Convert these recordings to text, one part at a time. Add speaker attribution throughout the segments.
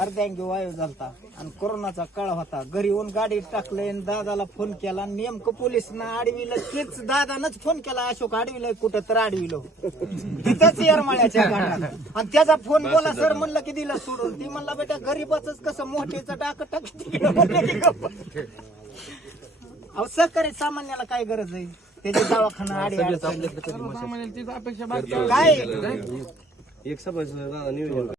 Speaker 1: अर्ध्यांगी वायू झालता. आणि कोरोनाचा काळ होता. घरी येऊन गाडी टाकलंय आणि दादाला फोन केला. आणि नेमकं पोलिसनं आडविलं तेच दादानच फोन केला. अशोक आडविलं कुठं तर आडविलं. तिथंच येरमाळ्याच्या घाटात. आणि त्याचा फोन बोला सर म्हणलं की दिलं सोडून. ती म्हणला बेटा गरीबाच कसं मोठेचं टाक टाक तिकडे. अहो सहकारी सामान्याला काय गरज आहे? त्याच्या दवाखाना आडी काय?
Speaker 2: एक सभा नियोजन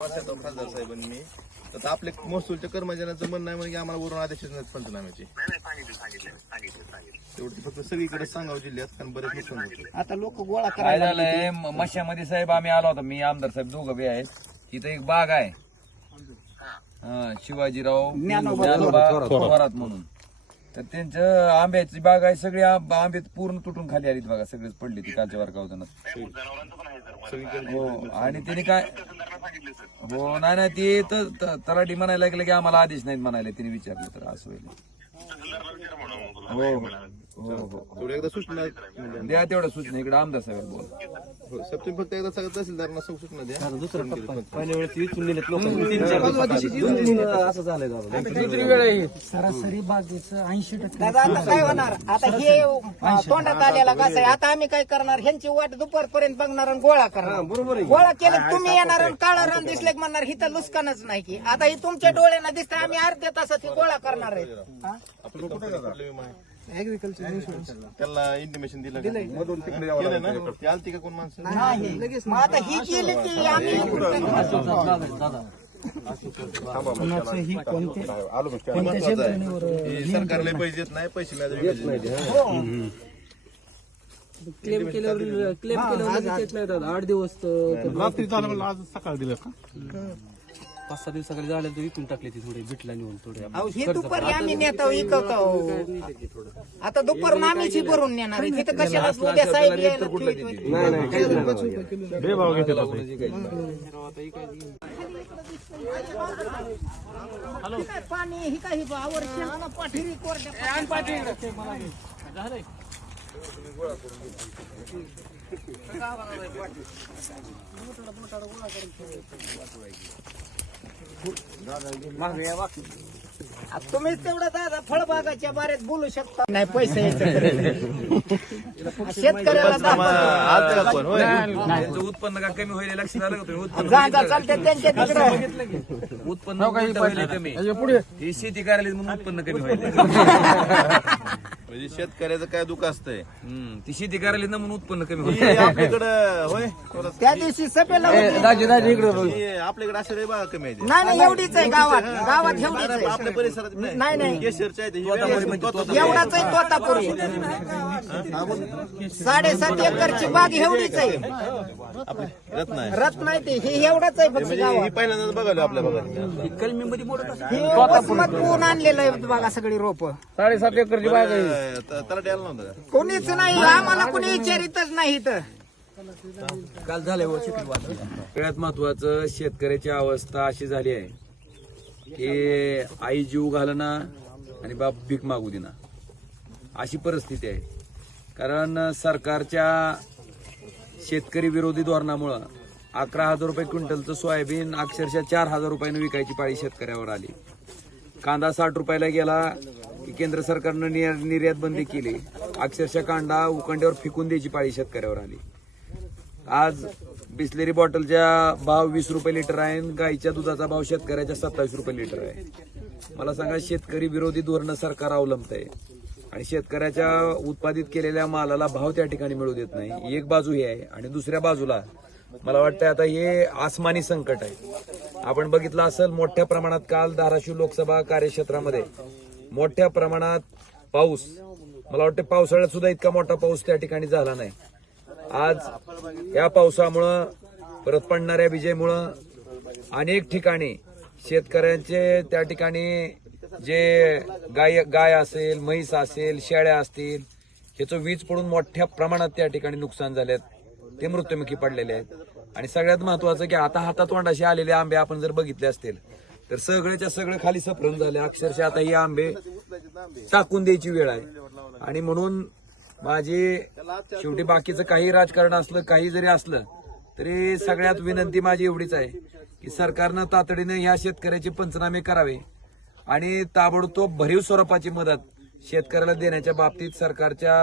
Speaker 3: वाचायचो खासदार साहेबांनी तर आपल्या महसूलच्या कर्मचाऱ्यांचं म्हणणं आहे म्हणजे आम्हाला वरून आदेश पंचनाम्याचे. तेवढी फक्त सगळीकडे सांगावं जिल्ह्यात कारण बरेच नुकसान होते
Speaker 1: आता लोक गोळा
Speaker 4: काय
Speaker 1: करायला
Speaker 4: झालंय? म- मशामध्ये साहेब आम्ही आलो होतो. मी आमदार साहेब दोघं बी आहेत. इथं एक बाग आहे. हा, शिवाजीराव
Speaker 1: ज्ञानोबा
Speaker 4: ज्ञानोबा थोरात. म्हणून. तर त्यांचं आंब्याची बाग आहे. सगळे आंब- आंबे पूर्ण तुटून खाली आलीत बघा. सगळेच पडले ती कालच्या होताना हो आणि त्याने काय हो नाही नाही ते तर तलाठी म्हणायला लागलं की आम्हाला आदेश नाहीत म्हणायला तिने विचारलं तर असं होईल. हो. हो.
Speaker 3: तेवढी एकदा सूचना म्हणजे
Speaker 4: द्या तेवढं सूचना इकडे आमदार साहेब बोल.
Speaker 3: हो, साहेब तुम्ही फक्त एकदा सगळं तहसीलदारांना सगळं सूचना द्या. दुसरं
Speaker 2: पहिल्या वेळेस विचून दिलेत लोक. तीन चार दिवस असं झालंय दादा
Speaker 1: सरासरी बागेचं ऐंशी टक्के. दादा आता काय होणार? आता हे अं, तोंडात आलेला कसं आहे? आता आम्ही काय करणार? ह्यांची वाट दुपारपर्यंत बघणार आणि गोळा करणार.
Speaker 2: बरोबर
Speaker 1: गोळा केलं तुम्ही येणार आणि काळं रान दिसले की म्हणणार हिथं लुस्कानच नाही की. आता ही तुमच्या डोळ्यांना दिसतं आम्ही अर्ध्या तासात हे गोळा करणार आहेत. हा?
Speaker 3: आपलं कुठं कुठलं विमा आहे त्याला इंटिमेशन दिलं का? केलं ना? ते आलती का कोण माणसं?
Speaker 1: नाही मग आता ही केली की आम्ही
Speaker 3: हे महत्वाचं आहे. हे सरकारला पैसे देत नाही पैसे मिळाले
Speaker 2: क्लेम केल्यावर क्लेम केल्यावर लगेच येत नाही दादा. आठ दिवस तर
Speaker 5: रात्री झालं आज सकाळ दिलं का?
Speaker 2: पाच सहा दिवसाकडे झाले तर विकून टाकले ती थोडे बिटला नेऊन थोडे.
Speaker 1: अहो, ही दुपारी आम्ही नेतो विकवतो आता दुपारून आम्हीच ही भरून नेणार आहे. तिथं कशाला उद्या साहेब यायला ठेवीत काय पाणी ही काही पाठीरी कोरड्या आता तुम्ही तेवढं दादा फळबागाच्या बारेत बोलू शकता. नाही पैसे शेतकऱ्याला
Speaker 4: त्यांचं उत्पन्न का कमी होईल लक्षात आलं का तुम्ही? उत्पन्न
Speaker 1: चालते त्यांच्या तिकडं.
Speaker 4: उत्पन्न उलटं होईल कमी. ही शेती करायला म्हणून उत्पन्न कमी होईल.
Speaker 3: म्हणजे शेतकऱ्याचं काय दुःख असतंय?
Speaker 4: हम्म, ती शेती करायला ना म्हणून उत्पन्न कमी
Speaker 3: हे
Speaker 4: होईल
Speaker 3: आपल्याकडं होय थोडं-
Speaker 1: त्या दिवशी सभेला होती.
Speaker 3: हे आपल्याकडे असे बघा कमी आहे.
Speaker 1: नाही नाही एवढीच आहे गावात. गावात एवढीच आहे.
Speaker 3: आपल्या परिसरात
Speaker 1: नाही, नाही.
Speaker 3: केशरच्या आहेत, हे वेगळे आहेत.
Speaker 1: एवढाच आहे तोतापुरी. साडेसात एकरची बाग एवढीच आहे.
Speaker 3: आपले रत्न आहे.
Speaker 1: रथ नाही ते. हे एवढंच आहे फक्त
Speaker 3: म्हणजे
Speaker 1: गावात.
Speaker 3: ही पहिल्यांदाच बघालो आपल्या भागात
Speaker 2: कलमी मध्ये मोठं
Speaker 1: हे वसमत पूर्ण आणलेलं आहे बघा सगळी रोप.
Speaker 2: साडेसात एकरची बाग आहे.
Speaker 3: त्याला द्यायला नव्हतं का?
Speaker 1: कोणीच नाही. आम्हाला कोणी विचारितच नाही इथं.
Speaker 2: काल झालंय वाद
Speaker 4: सगळ्यात महत्वाचं शेतकऱ्याची अवस्था अशी झाली आहे की आई जीव घालना आणि बाप भीक मागू देना अशी परिस्थिती आहे. कारण सरकारच्या शेतकरी विरोधी धोरणामुळं अकरा हजार रुपये क्विंटलचं सोयाबीन अक्षरशः चार हजार रुपयानं विकायची पाळी शेतकऱ्यावर आली. कांदा साठ रुपयाला गेला की केंद्र सरकारनं निर्यात बंदी केली. अक्षरशः कांदा उकंड्यावर फेकून द्यायची पाळी शेतकऱ्यावर आली. आज बिस्लेरी बॉटलच्या भाव वीस रुपये लिटर आहे आणि गाईच्या दुधाचा भाव शेतकऱ्याच्या सत्तावीस रुपये लिटर आहे. मला सांगा शेतकरी विरोधी धोरणं सरकार अवलंबत आहे आणि शेतकऱ्याच्या उत्पादित केलेल्या मालाला भाव त्या ठिकाणी मिळू देत नाही. एक बाजू ही आहे आणि दुसऱ्या बाजूला मला वाटतं आता हे आसमानी संकट आहे. आपण बघितलं असेल मोठ्या प्रमाणात काल धाराशिव लोकसभा कार्यक्षेत्रामध्ये मोठ्या प्रमाणात पाऊस. मला वाटतं पावसाळ्यात सुद्धा इतका मोठा पाऊस त्या ठिकाणी झाला नाही. आज या पावसामुळं परत पडणाऱ्या विजेमुळं अनेक ठिकाणी शेतकऱ्यांचे त्या ठिकाणी जे गाय गाय असेल म्हैस असेल शेळ्या असतील ह्याचं वीज पडून मोठ्या प्रमाणात त्या ठिकाणी नुकसान झालेत. ते मृत्युमुखी पडलेले आहेत. आणि सगळ्यात महत्वाचं की आता हातात तोंडाशी आलेले आंबे आपण जर बघितले असतील तर सगळ्याच्या सगळं खाली सफरून झाले. अक्षरशः आता ही आंबे टाकून द्यायची वेळ आहे. आणि म्हणून माझी शेवटी बाकीचं काही राजकारण असलं काही जरी असलं तरी सगळ्यात विनंती माझी एवढीच आहे की सरकारनं तातडीने ह्या शेतकऱ्याचे पंचनामे करावे. आणि ताबडतोब भरीव स्वरूपाची मदत शेतकऱ्याला देण्याच्या बाबतीत सरकारच्या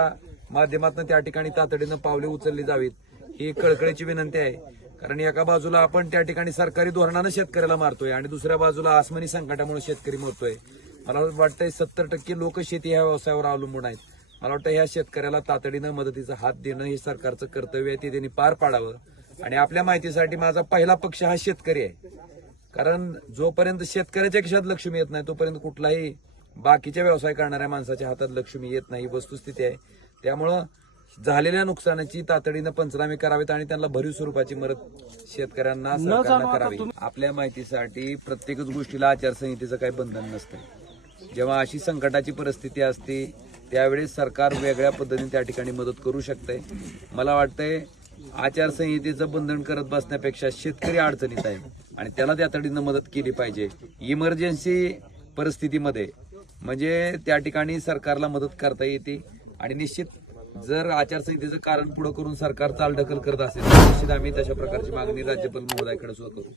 Speaker 4: माध्यमातून त्या ठिकाणी तातडीनं पावले उचलली जावीत ही कळकळीची विनंती आहे. कारण एका बाजूला आपण त्या ठिकाणी सरकारी धोरणानं शेतकऱ्याला मारतोय आणि दुसऱ्या बाजूला आसमानी संकटामुळे शेतकरी मरतोय. मला वाटतंय सत्तर टक्के लोक शेती ह्या व्यवसायावर अवलंबून आहेत. मला वाटतं ह्या शेतकऱ्याला तातडीनं मदतीचा हात देणं हे सरकारचं कर्तव्य आहे ते त्यांनी पार पाडावं. आणि आपल्या माहितीसाठी माझा पहिला पक्ष हा शेतकरी आहे. कारण जोपर्यंत शेतकऱ्याच्या खिशात लक्ष्मी येत नाही तोपर्यंत कुठलाही बाकीच्या व्यवसाय करणाऱ्या माणसाच्या हातात लक्ष्मी येत नाही ही वस्तुस्थिती आहे. त्यामुळं झालेल्या नुकसानाची तातडीनं पंचनामे करावेत आणि त्यांना भरीव स्वरूपाची मदत शेतकऱ्यांना सरकारनं करावी. आपल्या माहितीसाठी प्रत्येकच गोष्टीला आचारसंहितेचं काही बंधन नसतं जेव्हा अशी संकटाची परिस्थिती असते त्यावेळेस सरकार वेगळ्या पद्धतीने त्या ठिकाणी मदत करू शकते मला वाटतंय आचारसंहितेचं बंधन करत बसण्यापेक्षा शेतकरी अडचणीत आहे. आणि त्याला तडीनं मदत केली पाहिजे. इमर्जन्सी परिस्थितीमध्ये म्हणजे त्या ठिकाणी सरकारला मदत करता येते. आणि निश्चित जर आचारसंहितेचं कारण पुढं करून सरकार चालढकल करत असेल तर निश्चित आम्ही तशा प्रकारची मागणी राज्यपाल महोदयाकडे सुद्धा करू.